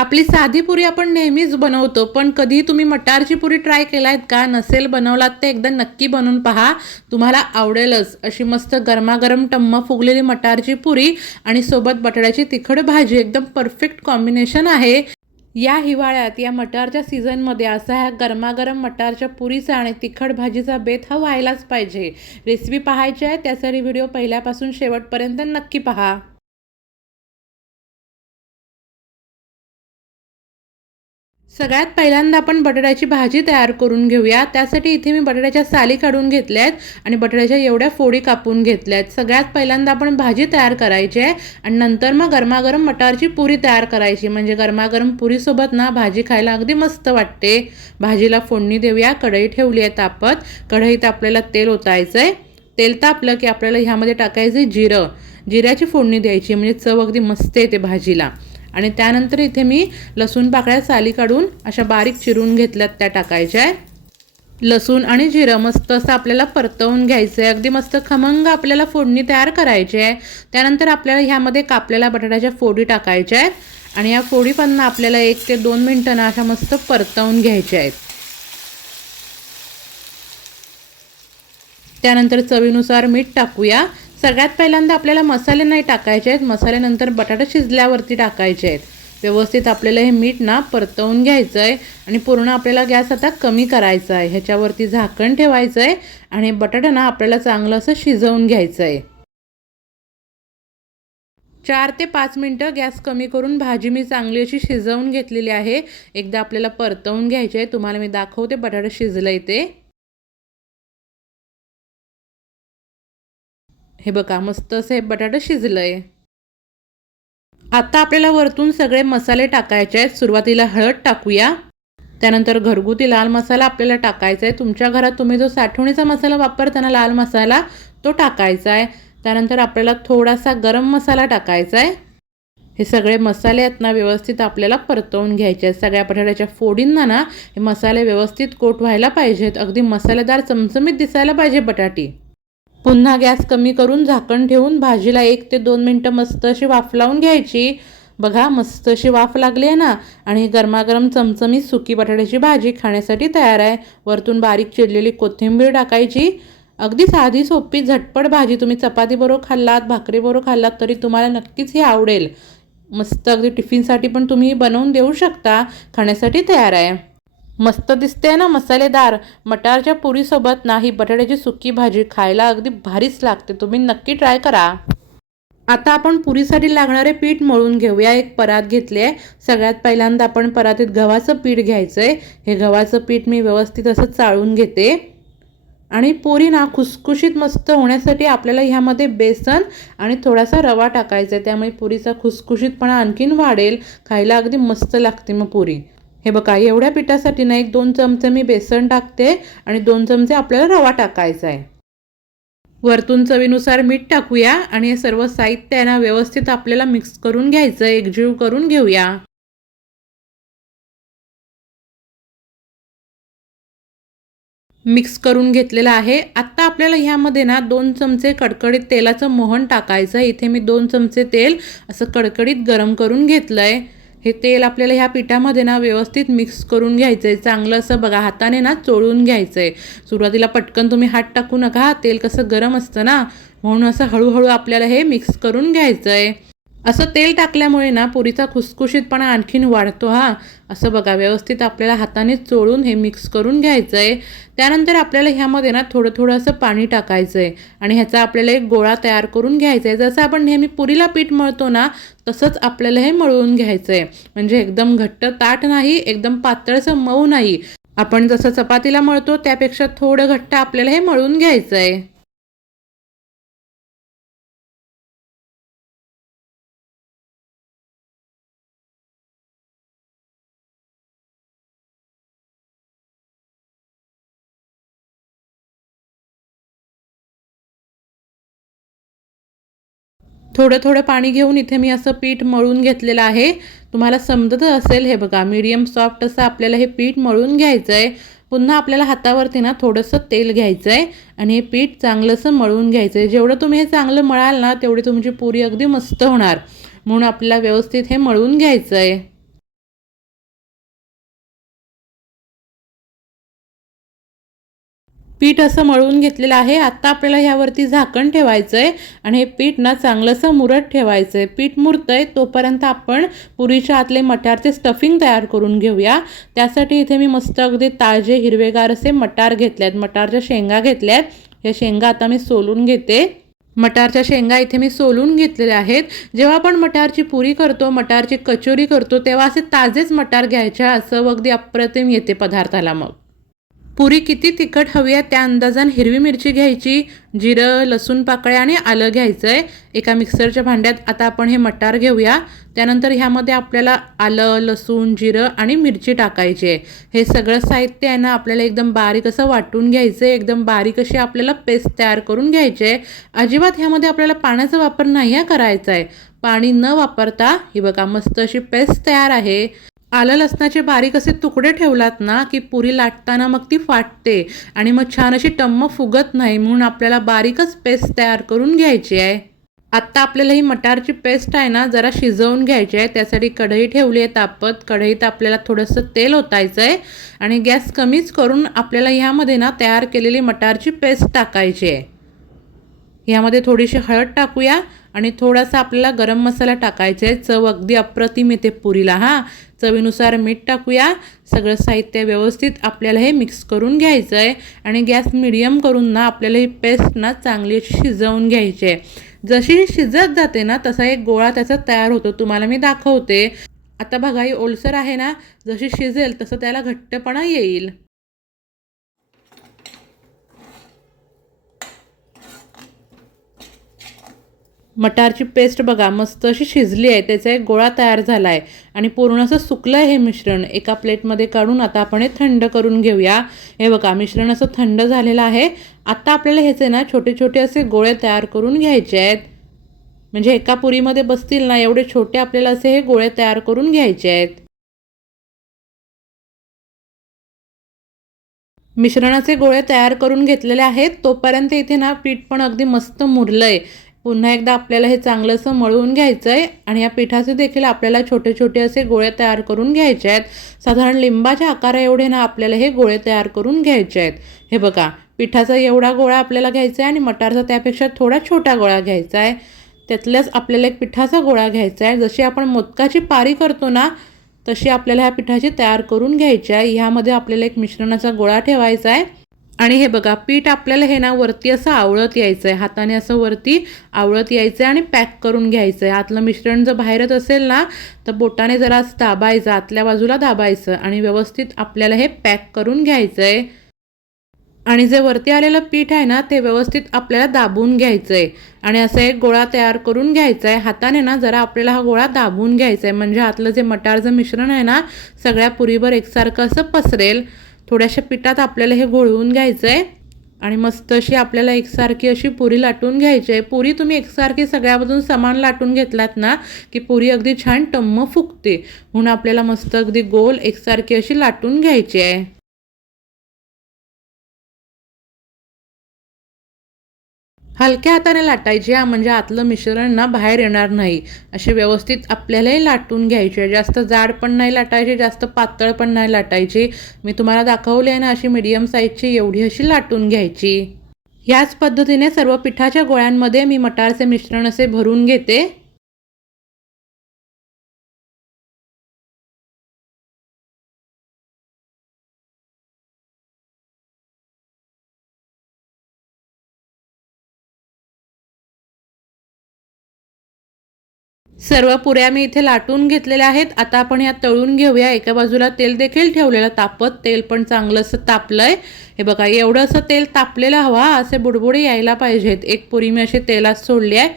आपली साधी पुरी आपण नेहमीच बनवतो, पण कधी तुम्ही मटारची पुरी ट्राय केलायत का? नसेल बनवलात तर एकदा नक्की बनवून पहा, तुम्हाला आवडेलच. अशी मस्त गरमागरम टम्म फुगलेली मटारची पुरी आणि सोबत बटाट्याची तिखट भाजी एकदम परफेक्ट कॉम्बिनेशन आहे. या हिवाळ्यात या मटारच्या सीझनमध्ये असा ह्या गरमागरम मटारच्या पुरीचा आणि तिखट भाजीचा बेत हा व्हायलाच पाहिजे. रेसिपी पाहायची आहे त्यासाठी व्हिडिओ पहिल्यापासून शेवटपर्यंत नक्की पहा. सगळ्यात पहिल्यांदा आपण बटाट्याची भाजी तयार करून घेऊया. त्यासाठी इथे मी बटाट्याच्या साली काढून घेतल्या आहेत आणि बटाट्याच्या एवढ्या फोडी कापून घेतल्या आहेत. सगळ्यात पहिल्यांदा आपण भाजी तयार करायची आहे आणि नंतर मग गरमागरम मटारची पुरी तयार करायची. म्हणजे गरमागरम पुरीसोबत ना भाजी खायला अगदी मस्त वाटते. भाजीला फोडणी देऊया. कढई ठेवली आहे तापत. कढईत आपल्याला तेल ओतायचं आहे. तेल तापलं की आपल्याला ह्यामध्ये टाकायचं जिरं. जिऱ्याची फोडणी द्यायची म्हणजे चव अगदी मस्त येते भाजीला. आणि त्यानंतर इथे मी लसूण पाकळ्या साली काढून अशा बारीक चिरून घेतल्यात, त्या टाकायच्या आहे. लसूण आणि जिरं मस्त असं आपल्याला परतवून घ्यायचं आहे. अगदी मस्त खमंग आपल्याला फोडणी तयार करायची आहे. त्यानंतर आपल्याला ह्यामध्ये कापलेल्या बटाट्याच्या फोडी टाकायच्या आहेत आणि या फोडी पण आपल्याला 1 ते 2 मिनिटं ना अशा मस्त परतवून घ्यायच्या आहेत. त्यानंतर चवीनुसार मीठ टाकूया. सगळ्यात पहिल्यांदा आपल्याला मसाले नाही टाकायचे आहेत. मसाले नंतर बटाटा शिजल्यावरती टाकायचे आहेत. व्यवस्थित आपल्याला हे मीठ ना परतवून घ्यायचं आहे आणि पूर्ण आपल्याला गॅस आता कमी करायचा आहे. ह्याच्यावरती झाकण ठेवायचं आहे आणि बटाटा ना आपल्याला चांगलं असं शिजवून घ्यायचं आहे. 4 ते 5 मिनटं गॅस कमी करून भाजी मी चांगली अशी शिजवून घेतलेली आहे. एकदा आपल्याला परतवून घ्यायची आहे. तुम्हाला मी दाखवते बटाटा शिजलं ते. हे बघा मस्त असं हे बटाटा शिजलंय. आता आपल्याला वरतून सगळे मसाले टाकायचे आहेत. सुरुवातीला हळद टाकूया. त्यानंतर घरगुती लाल मसाला आपल्याला टाकायचा आहे. तुमच्या घरात तुम्ही जो साठवणीचा मसाला वापरताना लाल मसाला तो टाकायचा आहे. त्यानंतर आपल्याला थोडासा गरम मसाला टाकायचा आहे. हे सगळे मसाले आहेत ना व्यवस्थित आपल्याला परतवून घ्यायचे आहेत. सगळ्या बटाट्याच्या फोडींना ना हे मसाले व्यवस्थित कोट व्हायला पाहिजेत. अगदी मसालेदार चमचमीत दिसायला पाहिजे बटाटी. पुन्हा गॅस कमी करून झाकण ठेवून भाजीला 1 ते 2 मिनटं मस्त अशी वाफ लावून घ्यायची. बघा मस्त अशी वाफ लागली आहे ना आणि गरमागरम चमचमीत सुकी बटाट्याची भाजी खाण्यासाठी तयार आहे. वरतून बारीक चिरलेली कोथिंबीर टाकायची. अगदी साधी सोपी झटपट भाजी. तुम्ही चपातीबरोबर खाल्लात, भाकरीबरोबर खाल्लात तरी तुम्हाला नक्कीच हे आवडेल. मस्त अगदी टिफिनसाठी पण तुम्ही बनवून देऊ शकता. खाण्यासाठी तयार आहे. मस्त दिसते ना मसालेदार. मटारच्या पुरीसोबत ना ही बटाट्याची सुकी भाजी खायला अगदी भारीच लागते. तुम्ही नक्की ट्राय करा. आता आपण पुरीसाठी लागणारे पीठ मळून घेऊया. एक परात घेतली आहे. सगळ्यात पहिल्यांदा आपण परातीत गव्हाचं पीठ घ्यायचं आहे. हे गव्हाचं पीठ मी व्यवस्थित असं चाळून घेते आणि पुरी ना खुसखुशीत मस्त होण्यासाठी आपल्याला ह्यामध्ये बेसन आणि थोडासा रवा टाकायचा आहे. त्यामुळे पुरीचा खुसखुशीतपणा आणखीन वाढेल. खायला अगदी मस्त लागते मग पुरी. हे बघा एवढ्या पिठासाठी ना 1-2 चमचे मी बेसन टाकते आणि 2 चमचे आपल्याला रवा टाकायचा आहे. वरतून चवीनुसार मीठ टाकूया आणि हे सर्व साहित्य आहे ना व्यवस्थित आपल्याला मिक्स करून घ्यायचं, एकजीव करून घेऊया. मिक्स करून घेतलेलं आहे. आता आपल्याला ह्यामध्ये ना 2 चमचे कडकडीत तेलाचं मोहन टाकायचं. इथे मी 2 चमचे तेल असं कडकडीत गरम करून घेतलं आहे. हे तेल आपल्याला ह्या पिठामध्ये ना व्यवस्थित मिक्स करून घ्यायचं आहे. चांगलं असं बघा हाताने ना चोळून घ्यायचं आहे. सुरुवातीला पटकन तुम्ही हात टाकू नका. तेल कसं गरम असतं ना, म्हणून असं हळूहळू आपल्याला हे मिक्स करून घ्यायचं आहे. असं तेल टाकल्यामुळे ना पुरीचा खुसखुशीतपणा आणखीन वाढतो. असं बघा व्यवस्थित आपल्याला हाताने चोळून हे मिक्स करून घ्यायचं आहे. त्यानंतर आपल्याला ह्यामध्ये ना थोडं असं पाणी टाकायचं आहे आणि ह्याचा आपल्याला एक गोळा तयार करून घ्यायचा आहे. जसं आपण नेहमी पुरीला पीठ मळतो ना तसंच आपल्याला हे मळून घ्यायचं आहे. म्हणजे एकदम घट्ट ताट नाही, एकदम पातळसं मऊ नाही. आपण जसं चपातीला मळतो त्यापेक्षा थोडं घट्ट आपल्याला हे मळून घ्यायचं आहे. थोडं पाणी घेऊन इथे मी असं पीठ मळून घेतलेलं आहे. तुम्हाला समजत असेल हे बघा मीडियम सॉफ्ट असं आपल्याला हे पीठ मळून घ्यायचं आहे. पुन्हा आपल्याला हातावरती ना थोडंसं तेल घ्यायचं आहे आणि हे पीठ चांगलंसं मळून घ्यायचं आहे. जेवढं तुम्ही हे चांगलं मळाल ना तेवढी तुमची पुरी अगदी मस्त होणार. म्हणून आपल्याला व्यवस्थित हे मळून घ्यायचं आहे. पीठ असं मळून घेतलेलं आहे। आता आपल्याला ह्यावरती झाकण ठेवायचं आहे आणि हे पीठ ना चांगलंसं मुरत ठेवायचं आहे। पीठ मुरतंय तोपर्यंत आपण पुरीच्या आतले मटारचे स्टफिंग तयार करून घेऊया। त्यासाठी इथे मी मस्त अगदी ताजे हिरवेगार असे मटार घेतलेत, मटारच्या शेंगा घेतल्यात। या शेंगा आता मी सोलून घेते। मटारच्या शेंगा इथे मी सोलून घेतलेल्या आहेत। जेव्हा आपण मटारची पुरी करतो, मटारची कचोरी करतो, तेव्हा असे ताजेच मटार घ्यायच्या, असं अगदी अप्रतिम येते पदार्थाला। मग पुरी किती तिखट हवी आहे त्या अंदाजाने हिरवी मिरची घ्यायची, जिरं, लसूण पाकळ्या आणि आलं घ्यायचं आहे। एका मिक्सरच्या भांड्यात आता आपण हे मटार घेऊया। त्यानंतर ह्यामध्ये आपल्याला आलं, लसूण, जिरं आणि मिरची टाकायची आहे। हे सगळं साहित्य आहे ना आपल्याला एकदम बारीक असं वाटून घ्यायचं आहे, एकदम बारीक अशी आपल्याला पेस्ट तयार करून घ्यायची आहे। अजिबात ह्यामध्ये आपल्याला पाण्याचा वापर नाही करायचा आहे। पाणी न वापरता ही बघा मस्त अशी पेस्ट तयार आहे। आलं लसणाचे बारीक असे तुकडे ठेवलात ना की पुरी लाटताना मग ती फाटते आणि मग छान अशी टम्म फुगत नाही, म्हणून आपल्याला बारीकच पेस्ट तयार करून घ्यायची आहे। आत्ता आपल्याला ही मटारची पेस्ट आहे ना जरा शिजवून घ्यायची आहे। त्यासाठी कढई ठेवली आहे तापत। कढईत आपल्याला थोडंसं तेल ओतायचं आहे आणि गॅस कमीच करून आपल्याला ह्यामध्ये ना तयार केलेली मटारची पेस्ट टाकायची आहे। ह्यामध्ये थोडीशी हळद टाकूया आणि थोडासा आपल्याला गरम मसाला टाकायचा आहे। चव अगदी अप्रतिम येते पुरीला। चवीनुसार मीठ टाकूया। सगळं साहित्य व्यवस्थित आपल्याला हे मिक्स करून घ्यायचं आहे आणि गॅस मीडियम करून ना आपल्याला ही पेस्ट ना चांगली शिजवून घ्यायची आहे। जशी शिजत जाते ना तसा एक गोळा त्याचा तयार होतो, तुम्हाला मी दाखवते। आता बघा ही ओलसर आहे ना, जशी शिजेल तसं त्याला घट्टपणा येईल। मटारची पेस्ट बघा मस्त अशी शिजली आहे, त्याचा एक गोळा तयार झाला आहे आणि पूर्ण असं सुकलं आहे हे मिश्रण। एका प्लेटमध्ये काढून आता आपण हे थंड करून घेऊया। हे बघा मिश्रण असं थंड झालेलं आहे। आता आपल्याला ह्याचे ना छोटे छोटे असे गोळे तयार करून घ्यायचे आहेत, म्हणजे एका पुरीमध्ये बसतील ना एवढे छोटे आपल्याला असे हे गोळे तयार करून घ्यायचे आहेत। मिश्रणाचे गोळे तयार करून घेतलेले आहेत। तोपर्यंत इथे ना पीठ पण अगदी मस्त मुरलंय। पुन्हा एकदा आपल्याला हे चांगलंसं मळून घ्यायचं आहे आणि या पिठाचे देखील आपल्याला छोटे छोटे असे गोळे तयार करून घ्यायचे आहेत। साधारण लिंबाच्या आकारा एवढे ना आपल्याला हे गोळे तयार करून घ्यायचे आहेत। हे बघा पिठाचा एवढा गोळा आपल्याला घ्यायचा आहे आणि मटारचा त्यापेक्षा थोडा छोटा गोळा घ्यायचा आहे। त्यातल्याच आपल्याला एक पिठाचा गोळा घ्यायचा आहे। जशी आपण मोदकाची पारी करतो ना तशी आपल्याला ह्या पिठाची तयार करून घ्यायची आहे। ह्यामध्ये आपल्याला एक मिश्रणाचा गोळा ठेवायचा आहे आणि हे बघा पीठ आपल्याला हे ना वरती असं आवळत यायचं आहे, हाताने असं वरती आवळत यायचं आहे आणि पॅक करून घ्यायचं आहे। आतलं मिश्रण जर बाहेरच असेल ना तर बोटाने जरा असं दाबायचं, आतल्या बाजूला दाबायचं आणि व्यवस्थित आपल्याला हे पॅक करून घ्यायचं आहे। आणि जे वरती आलेलं पीठ आहे ना ते व्यवस्थित आपल्याला दाबून घ्यायचं आहे आणि असा एक गोळा तयार करून घ्यायचा आहे। हाताने ना जरा आपल्याला हा गोळा दाबून घ्यायचा आहे, म्हणजे आतलं जे मटारचं मिश्रण आहे ना सगळ्या पुरीवर एकसारखं असं पसरेल। थोड्याशा पिठात आपल्याला हे घोळवून घ्यायचं आहे आणि मस्त अशी आपल्याला एकसारखी अशी पुरी लाटून घ्यायची आहे। पुरी तुम्ही एकसारखी सगळ्या बाजून समान लाटून घेतलात ना की पुरी अगदी छान टम्म फुगते, म्हणून आपल्याला मस्त अगदी गोल एकसारखी अशी लाटून घ्यायची आहे। हलक्या हाताने लाटायची म्हणजे आतलं मिश्रण ना बाहेर येणार नाही। असे व्यवस्थित आपल्यालाही लाटून घ्यायचे, जास्त जाड पण नाही लाटायची, जास्त पातळ पण नाही लाटायची। मी तुम्हाला दाखवले आहे ना अशी मीडियम साईजची एवढी अशी लाटून घ्यायची। याच पद्धतीने सर्व पिठाच्या गोळ्यांमध्ये मी मटारचे मिश्रण असे भरून घेते। सर्व पुऱ्या मी इथे लाटून घेतलेल्या आहेत। आता आपण ह्या तळून घेऊया। एका बाजूला तेल देखील ठेवलेलं तापत, तेल पण चांगलं असं तापलंय। हे बघा एवढं असं तेल तापलेलं हवा, असे बुडबुडे यायला पाहिजेत। एक पुरी मी अशी तेलात सोडली आहे,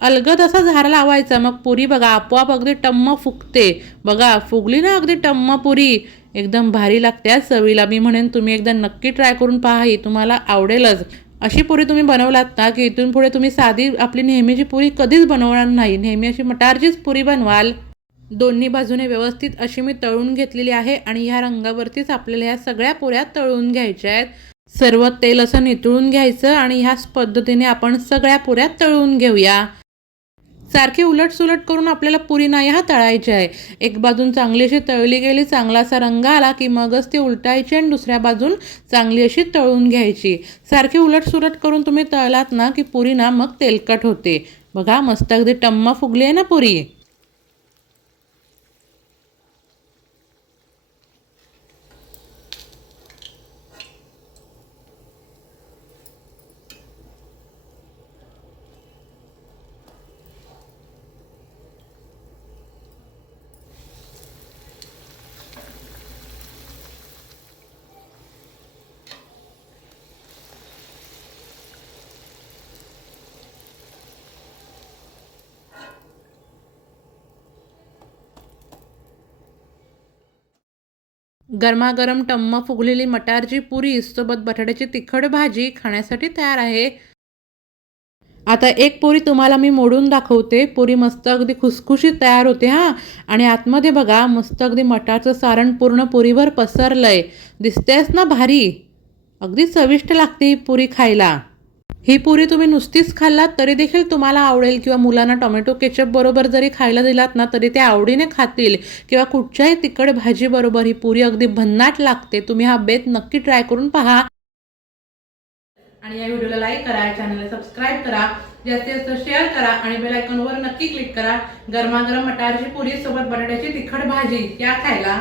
अलगद असा झारा लावायचा, मग पुरी बघा आपोआप अगदी टम्म फुगते। बघा फुगली ना अगदी टम्म पुरी, एकदम भारी लागते चवीला। मी म्हणेन तुम्ही एकदा नक्की ट्राय करून पहा, ही तुम्हाला आवडेलच। अशी पुरी तुम्ही बनवलात ना की इथून पुढे तुम्ही साधी आपली नेहमीची पुरी कधीच बनवणार नाही, नेहमी अशी मटारचीच पुरी बनवाल। दोन्ही बाजूने व्यवस्थित अशी मी तळून घेतलेली आहे आणि ह्या रंगावरतीच आपल्याला ह्या सगळ्या पुऱ्या तळून घ्यायच्या आहेत। सर्व तेल असं नितळून घ्यायचं आणि ह्याच पद्धतीने आपण सगळ्या पुऱ्या तळून घेऊया। सारखी उलटसुलट करून आपल्याला पुरी नाही तळायची आहे. एक बाजून चांगली अशी तळली गेली, चांगला असा रंग आला की मगच ती उलटायची आणि दुसऱ्या बाजून चांगली अशी तळून घ्यायची. सारखी उलटसुलट करून तुम्ही तळलात ना की पुरी ना मग तेलकट होते. बघा मस्त अगदी टम्म फुगली आहे ना पुरी. गरमागरम टम्म फुगलेली मटारची पुरी सोबत बटाट्याची तिखट भाजी खाण्यासाठी तयार आहे. आता एक पुरी तुम्हाला मी मोडून दाखवते. पुरी मस्त अगदी खुसखुशीत तयार होते हां. आणि आतमध्ये बघा मस्त अगदी मटारचं सारण पूर्ण पुरीवर पसरलंय. दिसतेच ना भारी. अगदी चविष्ट लागते ही पुरी खायला. ही पुरी तुम्ही नुसतीच खाल्लात तरी देखील तुम्हाला आवडेल किंवा मुलांना टोमॅटो केचप बरोबर जरी खायला दिलात ना तरी ते आवडीने खातील किंवा कुठच्याही तिखट भाजी बरोबर ही पुरी अगदी भन्नाट लागते. तुम्ही हा बेत नक्की ट्राय करून पहा. आणि या व्हिडिओला लाईक करा, चॅनलला सबस्क्राईब करा, जास्तीत जास्त शेअर करा आणि बेल आयकॉनवर नक्की क्लिक करा. गरमागरम मटारची पुरी सोबत बटाट्याची तिखट भाजी या खायला.